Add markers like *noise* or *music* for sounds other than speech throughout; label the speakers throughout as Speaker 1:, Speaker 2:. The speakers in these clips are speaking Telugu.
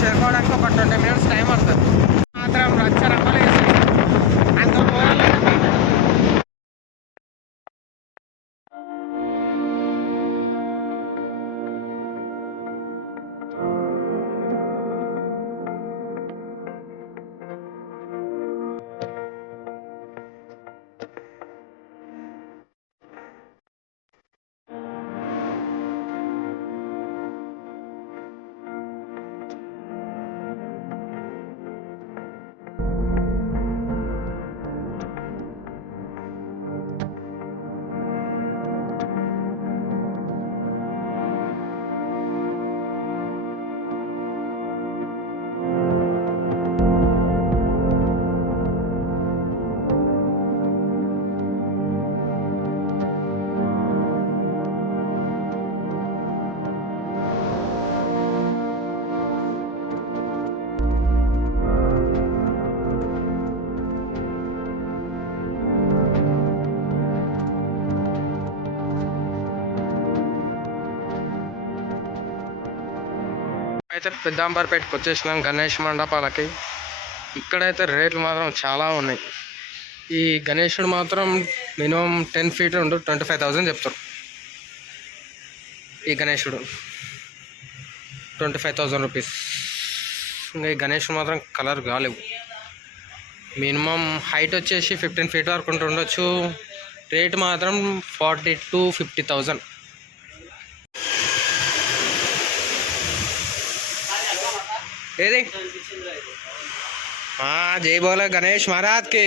Speaker 1: చేరుకోవడానికి ఒక ట్వంటీ మినిట్స్ టైం పడుతుంది అయితే పెద్దాంబర్పేటకి వచ్చేసినాం గణేష్ మండపాలకి ఇక్కడైతే రేట్లు మాత్రం చాలా ఉన్నాయి ఈ గణేషుడు మాత్రం మినిమం టెన్ ఫీట్ ఉండు ట్వంటీ ఫైవ్ థౌజండ్ చెప్తారు ఈ గణేషుడు ట్వంటీ ఫైవ్ థౌజండ్ రూపీస్ ఇంకా ఈ గణేషుడు మాత్రం కలర్ కాలేవు మినిమం హైట్ వచ్చేసి ఫిఫ్టీన్ ఫీట్ వరకు ఉంటుండొచ్చు రేట్ మాత్రం ఫార్టీ టు ఫిఫ్టీ థౌజండ్ ఏది జై బోల గణేష్ మహారాజ్ కి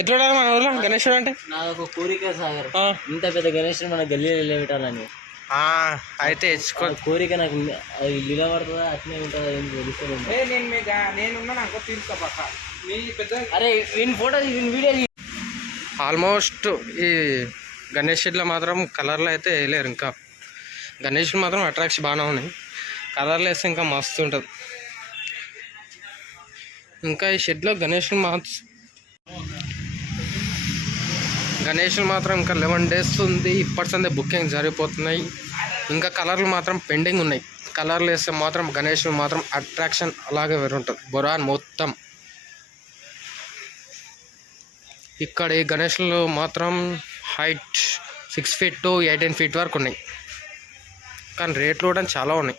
Speaker 1: ఎట్లా మన ఊర్లో గణేశ్వరం అంటే
Speaker 2: నాకు కోరిక సాగర్ ఇంత పెద్ద గణేశ్వరం మన గల్లీలో
Speaker 1: వెళ్ళబెట్టాలని అయితే
Speaker 2: కోరిక నాకు అది నిలబడుతుందా అట్లే ఉంటుందా ఏం తెలుస్తుంది అరే నేను ఫోటో వీడియో
Speaker 1: ఆల్మోస్ట్ ఈ గణేష్ షెడ్లో మాత్రం కలర్లు అయితే వేయలేరు ఇంకా గణేష్ మాత్రం అట్రాక్షన్ బాగానే ఉన్నాయి కలర్లు వేస్తే ఇంకా మస్తు ఉంటుంది ఇంకా ఈ షెడ్లో గణేష్ మాత్రం గణేష్ మాత్రం ఇంకా లెవెన్ డేస్ ఉంది సందే బుకింగ్ జరిగిపోతున్నాయి ఇంకా కలర్లు మాత్రం పెండింగ్ ఉన్నాయి కలర్లు వేస్తే మాత్రం గణేష్ మాత్రం అట్రాక్షన్ అలాగే వేరుంటుంది బురాన్ మొత్తం ఇక్కడ ఈ గణేష్లు మాత్రం height six feet to eighteen feet వరకు ఉన్నాయి కానీ రేట్లు కూడా చాలా ఉన్నాయి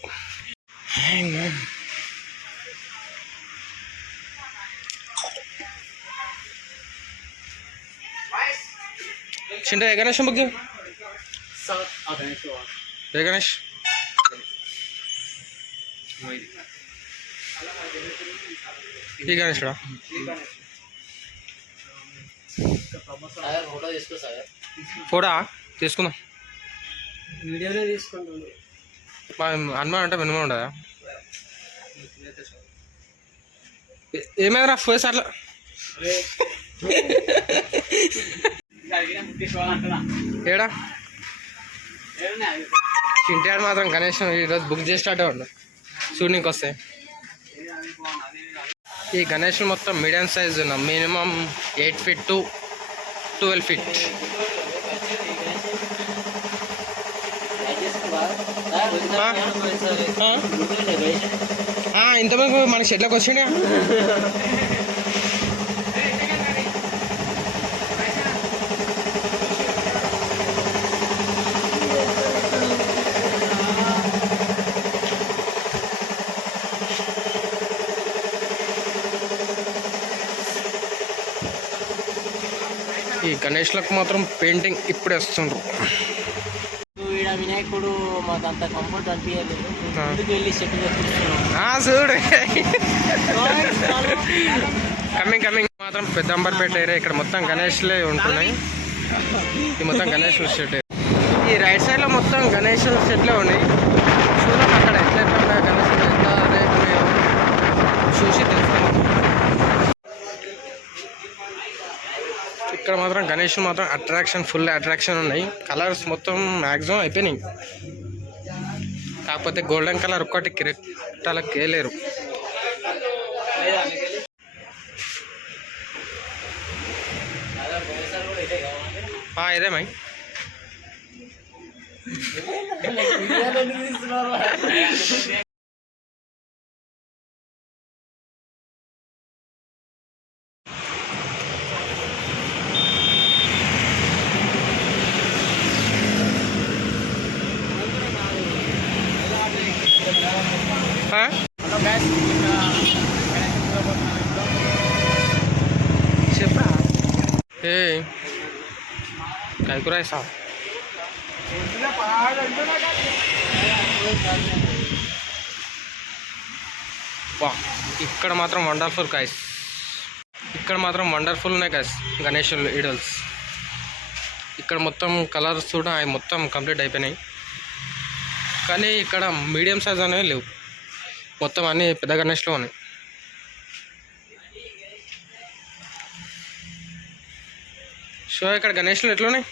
Speaker 1: చిన్న గణేష్ బుక్ ఏ గణేష్ ఈ గణేష్డా
Speaker 2: ఫోటో
Speaker 1: తీసుకుందాం
Speaker 2: వీడియోలో
Speaker 1: అంటే మినిమం ఉండదా ఏమైనా ఫస్ట్ అట్లా ఏడా చింటాడు మాత్రం కనీసం ఈరోజు బుక్ చేసేటట్టే ఉండు షూటింగ్కి వస్తే ఈ గణేష్ మొత్తం medium size minimum eight feet to twelve feet ఇంతమంది మన షెడ్లోకి వచ్చిండే గణేష్లకు మాత్రం పెయింటింగ్ ఇప్పుడే వస్తుండ్రు
Speaker 2: వినాయకుడు మాకు అంత కంఫర్ట్
Speaker 1: కమింగ్ కమింగ్ మాత్రం పెద్దంబర్పేట ఏరియా ఇక్కడ మొత్తం గణేష్లే ఉంటున్నాయి ఈ మొత్తం గణేష్ సెట్ ఈ రైట్ సైడ్లో మొత్తం గణేష్ సెట్లే ఉన్నాయి ఇక్కడ మాత్రం గణేష్ మాత్రం అట్రాక్షన్ ఫుల్ అట్రాక్షన్ ఉన్నాయి కలర్స్ మొత్తం మ్యాక్సిమం అయిపోయినాయి కాకపోతే గోల్డెన్ కలర్ ఒక్కటి కిరటాలకు వేయలేరు ఇదే మై *laughs* ఎక్కురాయి సార్ ఇక్కడ మాత్రం వండర్ఫుల్ కాయస్ ఇక్కడ మాత్రం వండర్ఫుల్ ఉన్నాయి కాయస్ గణేష్ ఈడల్స్ ఇక్కడ మొత్తం కలర్స్ కూడా అవి మొత్తం కంప్లీట్ అయిపోయినాయి కానీ ఇక్కడ మీడియం సైజ్ అనేవి లేవు మొత్తం అన్నీ పెద్ద గణేష్లో ఉన్నాయి సో ఇక్కడ గణేష్లు ఎట్లున్నాయి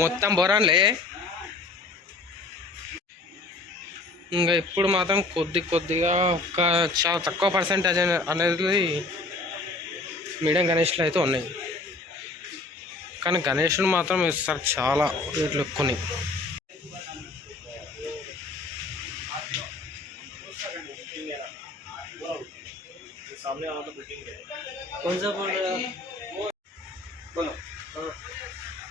Speaker 1: మొత్తం బొరాన్లే ఇంకా ఇప్పుడు మాత్రం కొద్ది కొద్దిగా ఒక చాలా తక్కువ పర్సెంటేజ్ అనేది మీడియం గణేష్లు అయితే ఉన్నాయి కానీ గణేషులు మాత్రం వేస్తారు చాలా రేట్లు కొన్ని కొంచెం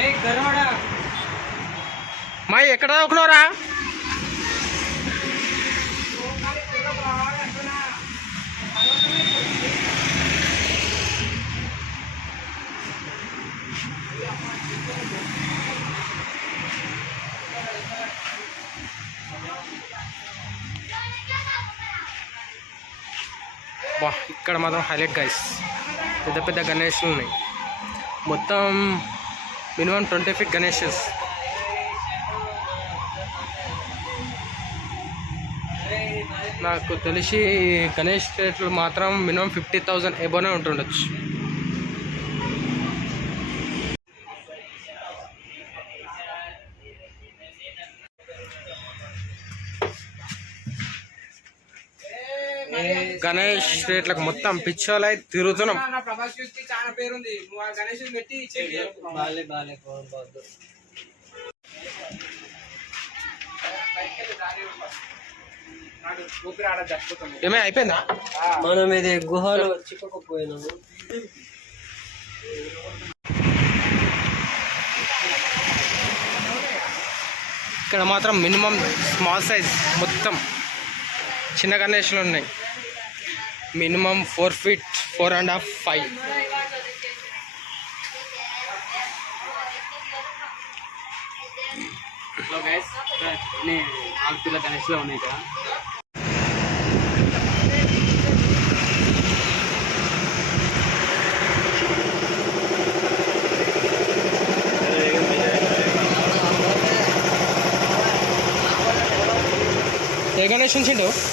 Speaker 1: એ ગરડા માય екડા આવનો રા બોલ カリ પડવા આયે છે ના બહુ સરસ બહ ઈકડા મધ હાઈલાઈટ ગાઈસ દેદે ગણેશ ઊની મોતમ మినిమం ట్వంటీ ఫీట్ గణేషస్ నాకు తెలిసి గణేష్ రేట్లు మాత్రం మినిమం ఫిఫ్టీ థౌజండ్ ఎబోనే ఉంటుండొచ్చు గణేష్ రేట్లకు మొత్తం పిచ్చోలై తిరుగుతున్నాం ఏమే అయిపోయిందా
Speaker 2: మనం ఇది గుహలో చిక్కకపోయినాము
Speaker 1: ఇక్కడ మాత్రం మినిమం స్మాల్ సైజ్ మొత్తం చిన్న గణేష్లు ఉన్నాయి Minimum
Speaker 2: 4 feet, 4.5, 5. Hello
Speaker 1: guys,
Speaker 3: Hey Ganesh, uh,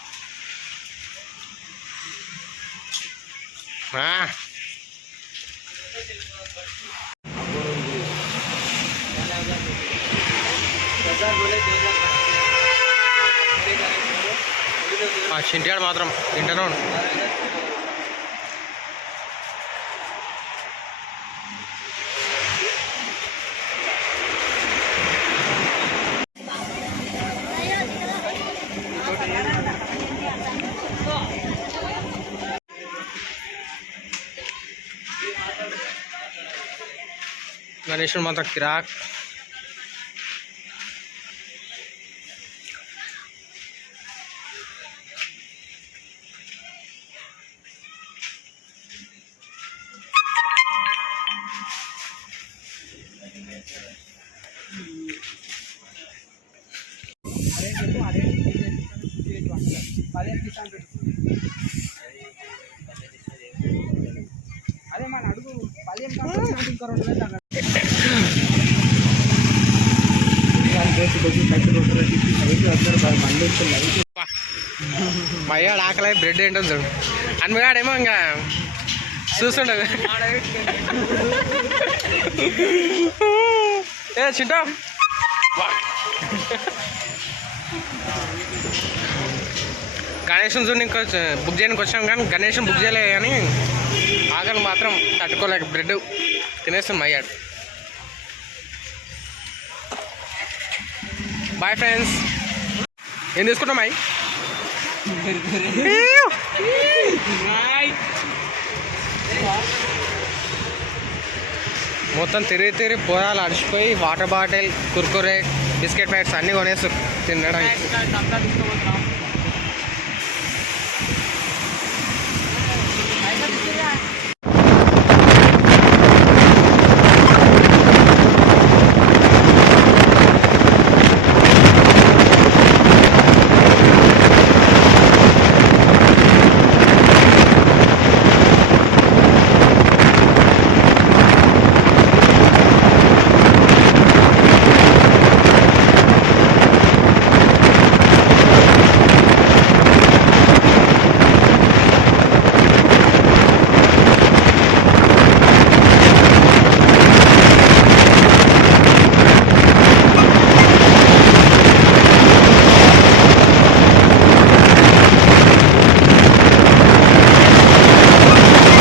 Speaker 1: ఆ చింటాడు మాత్రం తింటాను Malaysian mata kirak
Speaker 3: అదే మన paling పల్లెం కాకుండా
Speaker 1: మయ్యాడు ఆకలి బ్రెడ్ ఏంటో చూడు అమ్మగాడేమో ఇంకా చూస్తుండదు ఏ చింటా గణేషన్ చూడండి ఇంకా బుక్ చేయడానికి వచ్చాం కానీ గణేషన్ బుక్ చేయలే కానీ ఆకలి మాత్రం తట్టుకోలేక బ్రెడ్ తినేస్తాం అయ్యాడు బాయ్ ఫ్రెండ్స్ ఏం తీసుకుంటాం మొత్తం తిరిగి తిరిగి పోరాలు అడిచిపోయి water bottle Kurkure biscuit packets అన్నీ కొనేస్తారు తినడానికి